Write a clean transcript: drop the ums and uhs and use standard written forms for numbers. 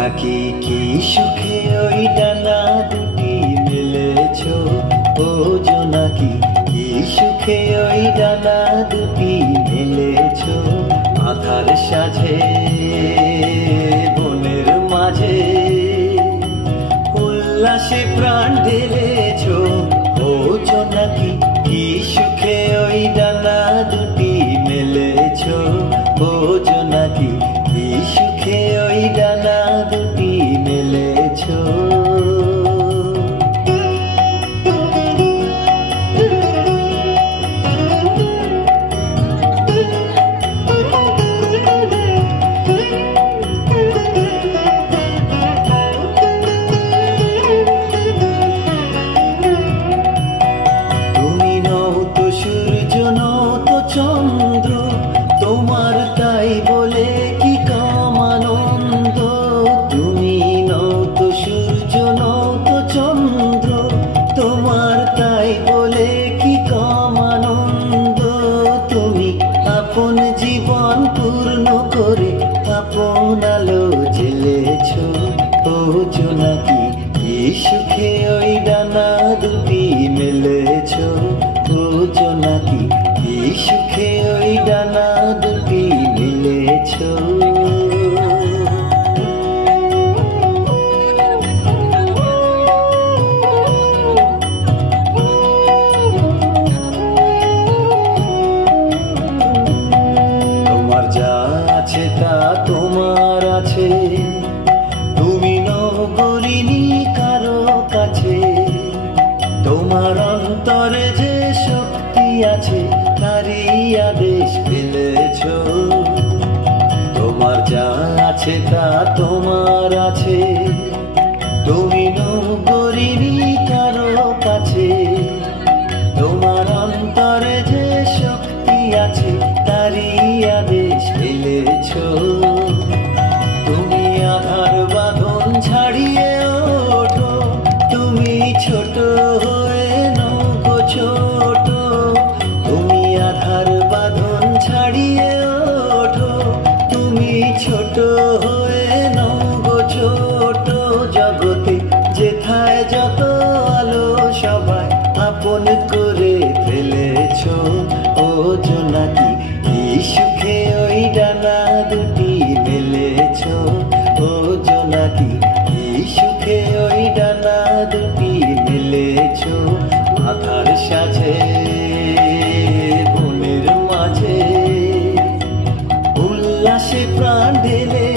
নাকি কি সুখে ওই ডানা দুটি মেলেছো? ও জোনাকি কি সুখে ওই ডানা দুটি মেলেছো? আধার সাজে বনের মাঝে উল্লাসে প্রাণ ঢেলেছো। ও জোনাকি কি সুখে ওই ডানা দুটি মেলেছো? ও জোনাকি কি সুখে ওই ডানা দুটি মেলেছো? তুমি নও তো সূর্য, নও তো চন্দ্র, তোমার তাই বলে কি কাম আনন্দ। তুমি নও তো সূর্য, নও তো চন্দ্র, তোমার তাই বলে কি কাম আনন্দ। তুমি আপন জীবন পূর্ণ করে আপন আলো জ্বেলেছো। ও জোনাকি কি সুখে ওই ডানা দুটি মেলেছো? ও জোনাকি কি সুখে ওই ডানা দুটি মেলেছো? তোমার যা আছে তা তোমার আছে, তুমি নগরিনী কারো কাছে। তোমার অন্তরে যে শক্তি আছে তারই আদেশ পেলেছো। তোমার যা আছে তা তোমার আছে, তুমি নগরিনী কারো কাছে। তোমার অন্তরে যে শক্তি আছে তারই আদেশ পেলেছো। তুমি আধার বাঁধন ছাড়িয়ে ওঠো, তুমি ছোট হয়ে নৌকো ছোট। তুমি আধার বাঁধন ছাড়িয়ে ওঠো, তুমি ছোট হয়ে নৌকো ছোট। জগতে যেথায় যত আলো সবাই আপন করে ফেলেছো। ও জোনাকি কি সুখে ওই ডানা দুটি মেলেছো? ও জোনাকি কি সুখে ওই ডানা দুটি মেলেছো? আধার সাজে বনের মাঝে উল্লাসে প্রাণ ঢেলে